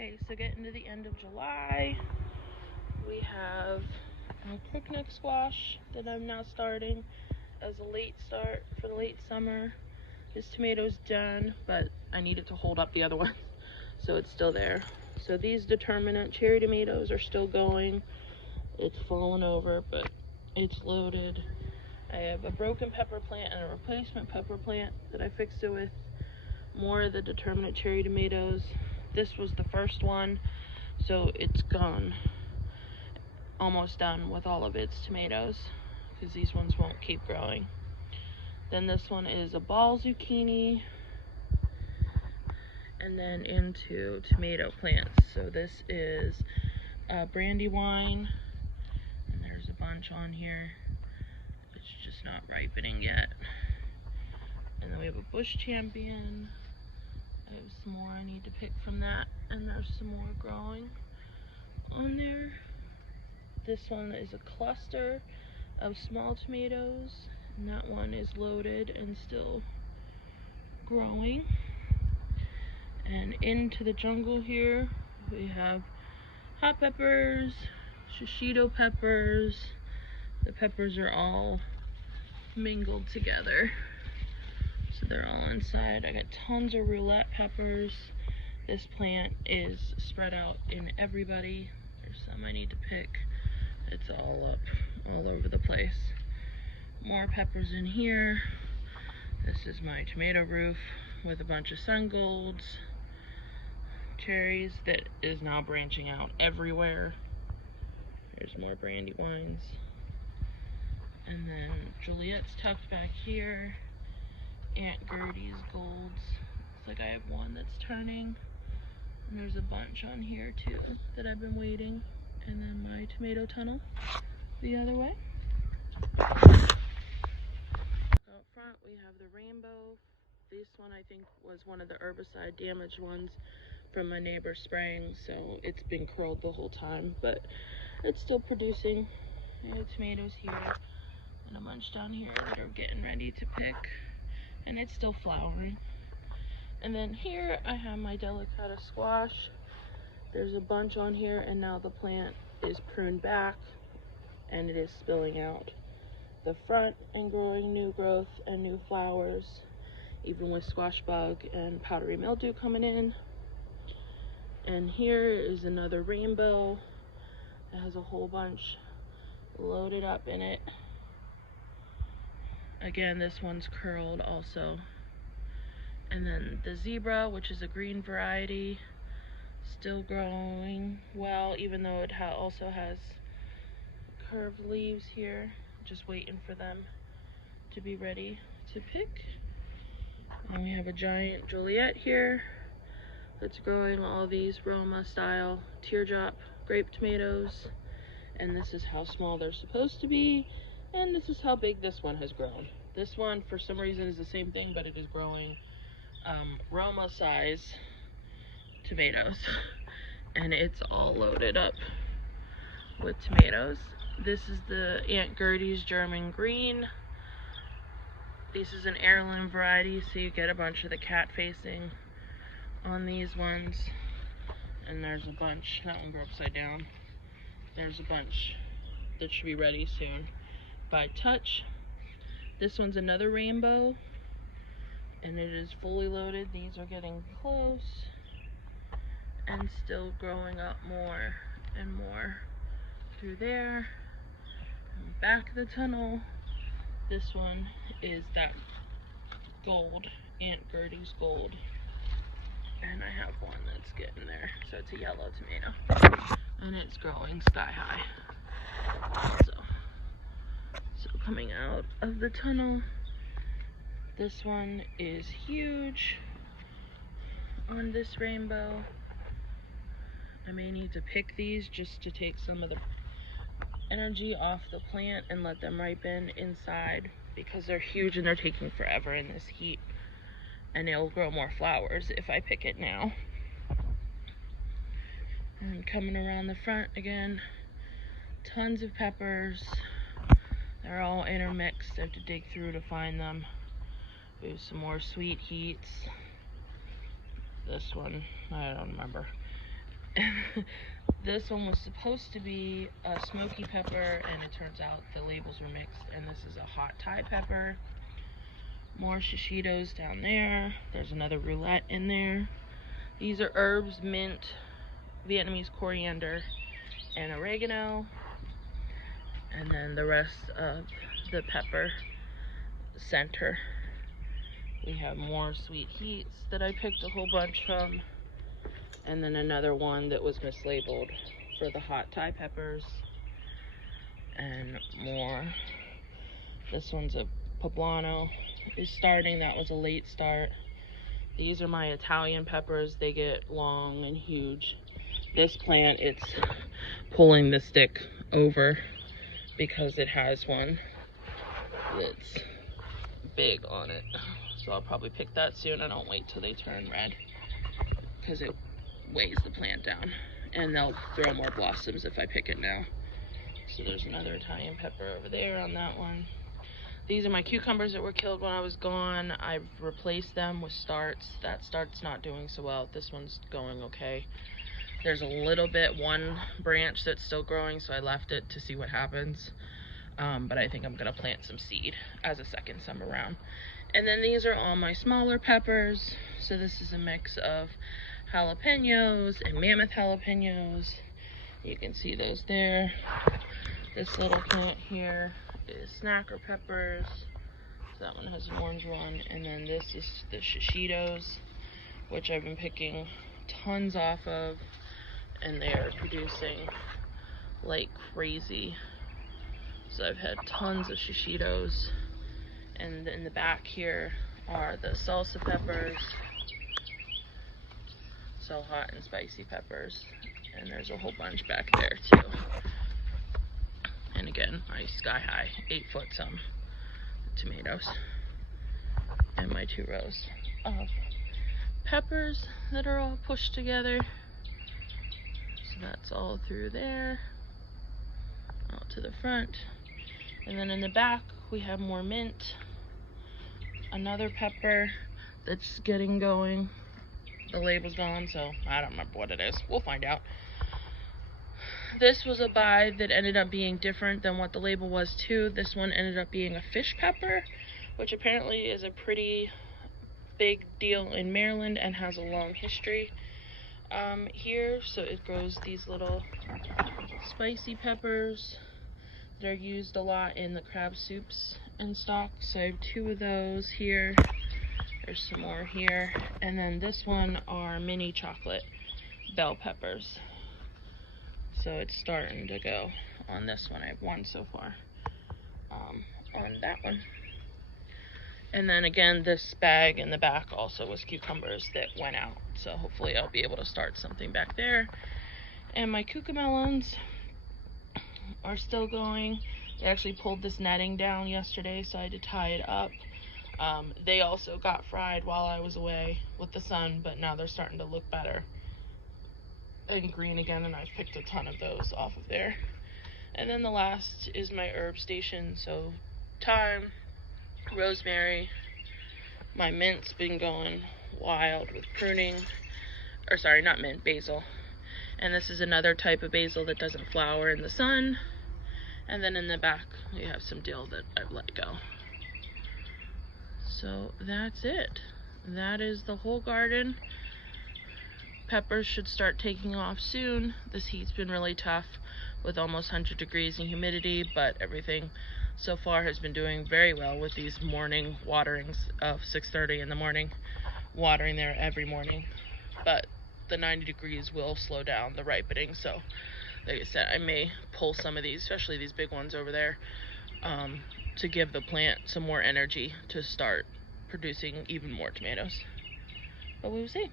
Okay, so getting to the end of July, we have our crookneck squash that I'm now starting as a late start for the late summer. This tomato's done, but I need it to hold up the other one, so it's still there. So these determinate cherry tomatoes are still going. It's fallen over, but it's loaded. I have a broken pepper plant and a replacement pepper plant that I fixed it with. More of the determinate cherry tomatoes. This was the first one, so it's gone. Almost done with all of its tomatoes, because these ones won't keep growing. Then this one is a ball zucchini, and then into tomato plants. So this is Brandywine, and there's a bunch on here. It's just not ripening yet. And then we have a bush champion. I have some more I need to pick from that, and there's some more growing on there. This one is a cluster of small tomatoes, and that one is loaded and still growing. And into the jungle here, we have hot peppers, shishito peppers. The peppers are all mingled together, so they're all inside. I got tons of roulette peppers. This plant is spread out in everybody. There's some I need to pick. It's all up all over the place. More peppers in here. This is my tomato roof with a bunch of sun golds, cherries that is now branching out everywhere. There's more Brandywines. And then Juliet's tucked back here. Aunt Gertie's golds. Looks like I have one that's turning. And there's a bunch on here too that I've been waiting. And then my tomato tunnel the other way. Out front we have the rainbow. This one I think was one of the herbicide damaged ones from my neighbor spraying, so it's been curled the whole time, but it's still producing. I have tomatoes here and a bunch down here that are getting ready to pick, and it's still flowering. And then here I have my delicata squash. There's a bunch on here, and now the plant is pruned back and it is spilling out the front and growing new growth and new flowers, even with squash bug and powdery mildew coming in. And here is another rainbow that has a whole bunch loaded up in it. Again, this one's curled also. And then the zebra, which is a green variety, still growing well, even though it also has curved leaves here. Just waiting for them to be ready to pick. And we have a giant Juliet here that's growing all these Roma style teardrop grape tomatoes. And this is how small they're supposed to be. And this is how big this one has grown. This one, for some reason, is the same thing, but it is growing Roma size tomatoes. And it's all loaded up with tomatoes. This is the Aunt Gertie's German Green. This is an heirloom variety, so you get a bunch of the cat facing on these ones. And there's a bunch, that one grew upside down. There's a bunch that should be ready soon. By Touch. This one's another rainbow, and it is fully loaded. These are getting close and still growing up more and more through there. And back of the tunnel, this one is that gold, Aunt Gertie's gold. And I have one that's getting there, so it's a yellow tomato. And it's growing sky high. So coming out of the tunnel, this one is huge on this rainbow. I may need to pick these just to take some of the energy off the plant and let them ripen inside, because they're huge and they're taking forever in this heat. And it'll grow more flowers if I pick it now. And coming around the front again, tons of peppers. They're all intermixed. I have to dig through to find them. There's some more sweet heats. This one, I don't remember. This one was supposed to be a smoky pepper, and it turns out the labels were mixed, and this is a hot Thai pepper. More shishitos down there. There's another roulette in there. These are herbs, mint, Vietnamese coriander, and oregano. And then the rest of the pepper center. We have more sweet heats that I picked a whole bunch from. And then another one that was mislabeled for the hot Thai peppers. And more. This one's a poblano. Is starting. That was a late start. These are my Italian peppers. They get long and huge. This plant, it's pulling the stick over because it has one that's big on it. So I'll probably pick that soon. I don't wait till they turn red because it weighs the plant down, and they'll throw more blossoms if I pick it now. So there's another Italian pepper over there on that one. These are my cucumbers that were killed when I was gone. I've replaced them with starts. That start's not doing so well. This one's going okay. There's a little bit, one branch that's still growing, so I left it to see what happens. But I think I'm gonna plant some seed as a second summer round. And then these are all my smaller peppers. So this is a mix of jalapenos and mammoth jalapenos. You can see those there. This little plant here is snacker peppers. So that one has an orange one. And then this is the shishitos, which I've been picking tons off of, and they are producing like crazy. So I've had tons of shishitos. And in the back here are the salsa peppers. So hot and spicy peppers. And there's a whole bunch back there too. And again, my sky high 8-foot some tomatoes. And my 2 rows of peppers that are all pushed together. So that's all through there, out to the front. And then in the back, we have more mint, another pepper that's getting going. The label's gone, so I don't remember what it is. We'll find out. This was a buy that ended up being different than what the label was too. This one ended up being a fish pepper, which apparently is a pretty big deal in Maryland and has a long history here. So it grows these little spicy peppers that are used a lot in the crab soups and stock. So I have 2 of those here. There's some more here. And then this one are mini chocolate bell peppers. So it's starting to go on this one. I have 1 so far on that one. And then again, this bag in the back also was cucumbers that went out. So hopefully I'll be able to start something back there. And my cucamelons are still going. They actually pulled this netting down yesterday, so I had to tie it up. They also got fried while I was away with the sun, but now they're starting to look better and green again, and I've picked a ton of those off of there. And then the last is my herb station. So thyme, rosemary, my mint's been going wild with pruning, or sorry, not mint, basil. And this is another type of basil that doesn't flower in the sun. And then in the back, we have some dill that I've let go. So that's it. That is the whole garden. Peppers should start taking off soon. This heat's been really tough with almost 100 degrees and humidity, but everything so far has been doing very well with these morning waterings of 6:30 in the morning, watering there every morning. But the 90 degrees will slow down the ripening, so like I said, I may pull some of these, especially these big ones over there, to give the plant some more energy to start producing even more tomatoes. But we will see.